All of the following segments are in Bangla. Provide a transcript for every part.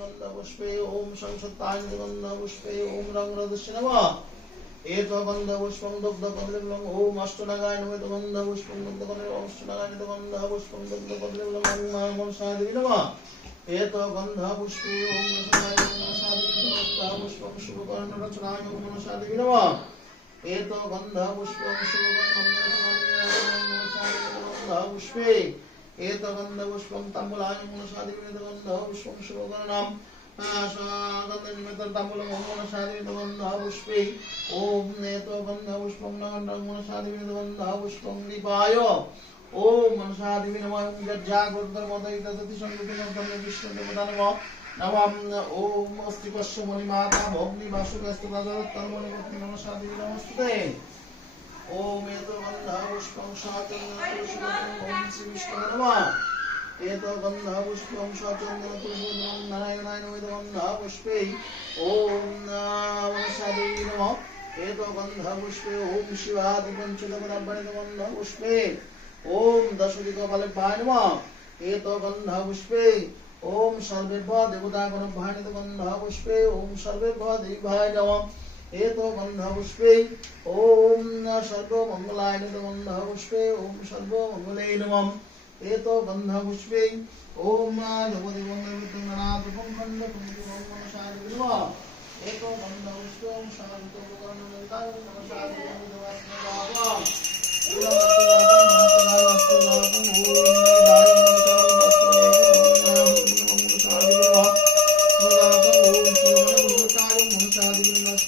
गन्धपुष्पे ॐ संसत्ताय गन्धपुष्पे ॐ रङ्गरदस्य नमः एतो गन्धपुष्पं दुग्धकदलीफलं ॐ अष्टनागाय नमः गन्धपुष्पं दुग्धकदलीफलं अष्टनागाय गन्धपुष्पं दुग्धकदलीफलं ॐ मनसादेवी नमः एतो गन्धपुष्पे ॐ मनसादेवी गन्धपुष्पं शुभकर्णरचनाय मनसादेवी नमः एतो गन्धपुष्पं शुभकर्णरचनाय गन्धपुष्पे एतगन्धपुष्पं तम्बुलाय मनसादिविदगन्धपुष्पं शुभकर्णां गन्धनिमित्तं तम्बुलं मनसादिविदगन्धपुष्पे ॐ एतो गन्धपुष्पं नगण्डं मनसादिविदगन्धपुष्पं दीपाय ॐ मनसादिवि नमः यज्जागरुद्धर्मदयितति सङ्गतिनं विष्णुदेवता नमः नमः ॐ अस्ति पश्य मणिमाता भोग्नि वासुकस्तदा जगत्कर्मणि नमसादिवि नमस्ते ओम एतो गन्धः पुष्पं शाचन्द्रपुष्पं ॐ श्री विष्णवे नमः एतो गन्धः पुष्पं शाचन्द्रपुष्पं नारायणाय नमः एतो गन्धः पुष्पे ॐ नमसादेवी नमः एतो गन्धः पुष्पे ॐ शिवादिपञ्चदवरब्बणे गन्धः पुष्पे ॐ दशदिकफलेभ्याय नमः एतो गन्धः पुष्पे ॐ सर्वेभ्यः देवतागणभ्याय गन्धः पुष्पे ॐ सर्वेभ्यः देवाय नमः एतोबन्धपुष्पे ॐ सर्वमङ्गलाय ओम सर्वो मंगले नमः एतोबन्धपुष्पे ॐ जपदिवङ्गनाथपुङ्खण्डपुङ्गमनसारि नमः एतोबन्धपुष्पे ॐ शान्तोपकर्णमन्ताय नमः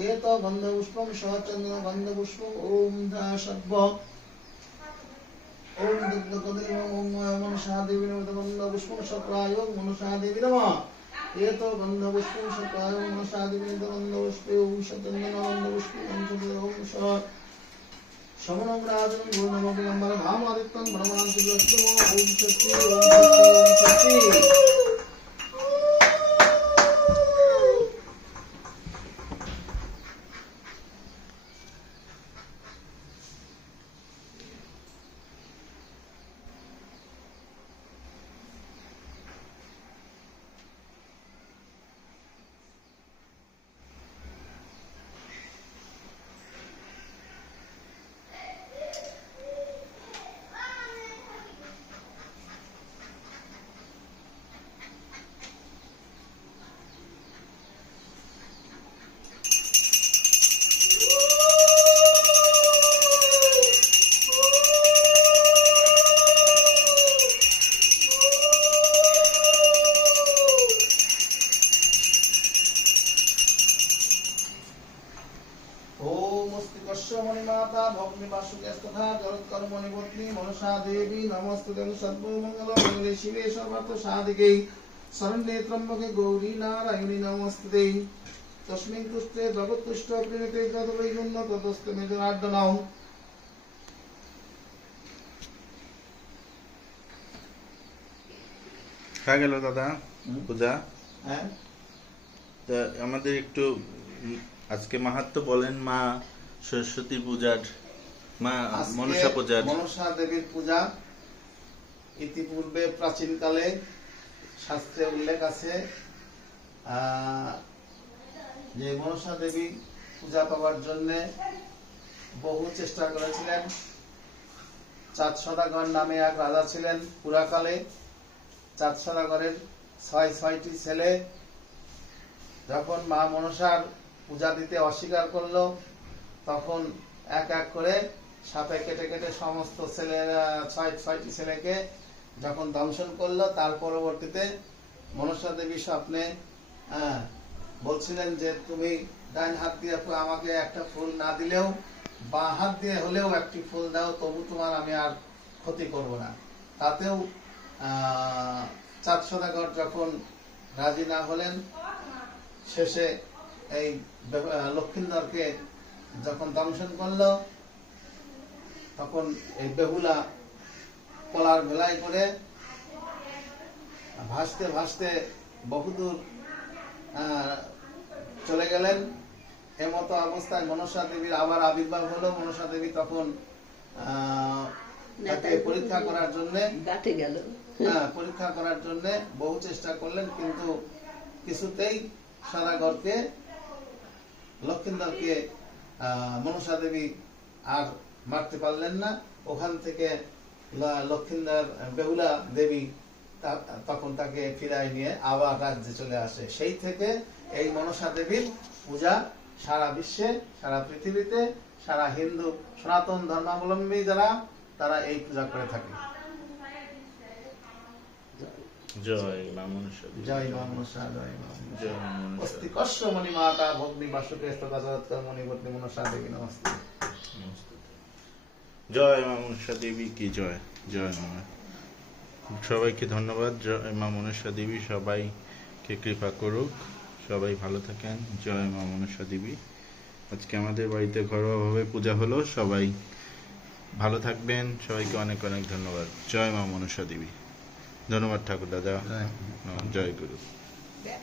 एतो गन्धपुष्पं सचन्द्र गन्धपुष्पं ॐ धा सर्व ॐ दुग्धकदलीम ॐ मनसादेवी नमः गन्धपुष्पं सत्राय मनसादेवी नमः एतो गन्धपुष्पं सत्राय मनसादेवी गन्धपुष्पे ॐ सचन्द्र गन्धपुष्पं ॐ सचन्द्र ॐ स शमनं राजनं गुरुनमपिलम्बर धामादित्यं ब्रह्मान्तिव्यस्तमो ॐ शक्ति ॐ शक्ति ॐ शक्ति মাতা ভগ্নি পার্শ্বগ্যাস তথা জগৎকর্মণি পত্নী মনসা দেবী নমস্ত দেব সর্ব মঙ্গল মঙ্গলে শিবে সর্বার্থ সাধিকে শরণ্যে ত্রম্বকে গৌরী নারায়ণী নমস্তুতে। তস্মিন কুষ্টে জগৎকুষ্ট প্রেমিতে যত বৈগুণ্য তদস্ত তদস্তে মেজরাড্ডনম খা গেল দাদা পূজা। হ্যাঁ। আমাদের একটু আজকে মাহাত্ম বলেন মা সরস্বতী পূজার মা মনসা পূজার। মনসা দেবীর পূজা ইতিপূর্বে প্রাচীনকালে শাস্ত্রে উল্লেখ আছে যে মনসা দেবী পূজা পাওয়ার জন্য বহু চেষ্টা করেছিলেন। চাঁদ সদাগর নামে এক রাজা ছিলেন পুরাকালে। চাঁদ সদাগরের ছয় ছয়টি ছেলে। যখন মা মনসার পূজা দিতে অস্বীকার করল তখন এক এক করে সাপে কেটে কেটে সমস্ত ছেলেরা ছয় ছয়টি ছেলেকে যখন দংশন করল তার পরবর্তীতে মনসা দেবী স্বপ্নে আহ, বলছিলেন যে তুমি ডাইন হাত দিয়ে আমাকে একটা ফুল না দিলেও বা হাত দিয়ে হলেও একটি ফুল দাও তবু তোমার আমি আর ক্ষতি করব না। তাতেও চাঁদ যখন রাজি না হলেন শেষে এই লক্ষিন্দরকে যখন দংশন করল তখন এই বেহুলা কলার ভেলাই করে ভাসতে ভাসতে বহুদূর চলে গেলেন। এমতো অবস্থায় মনসা দেবীর আবার আবির্ভাব হলো। মনসা দেবী তখন তাকে পরীক্ষা করার জন্যে গেল। হ্যাঁ পরীক্ষা করার জন্য বহু চেষ্টা করলেন কিন্তু কিছুতেই সারাগরকে লক্ষিন্দরকে আহ, মনসা দেবী আর মারতে পারলেন না। ওখান থেকে ল- লক্ষিন্দর বেহুলা দেবী তখন তাকে ফিরাই নিয়ে আবার রাজ্যে চলে আসে। সেই থেকে এই মনসা দেবীর পূজা সারা বিশ্বে, সারা পৃথিবীতে, সারা হিন্দু সনাতন ধর্মাবলম্বী যারা, তারা এই পূজা করে থাকে। জয় মা মনসা দেবী। জয় জয় অস্তি মাতা ভগ্নি বাসুকে ভগ্নি মনসা নমস্তে। জয় কি জয়? জয় মা সবাইকে ধন্যবাদ। জয় মা মনসা দেবী সবাইকে কৃপা করুক। সবাই ভালো থাকেন। জয় মা মনসা দেবী। আজকে আমাদের বাড়িতে ঘরোয়াভাবে পূজা হলো। সবাই ভালো থাকবেন। সবাইকে অনেক অনেক ধন্যবাদ। জয় মা মনসা দেবী। ধন্যবাদ ঠাকুর দাদা জয় গুরু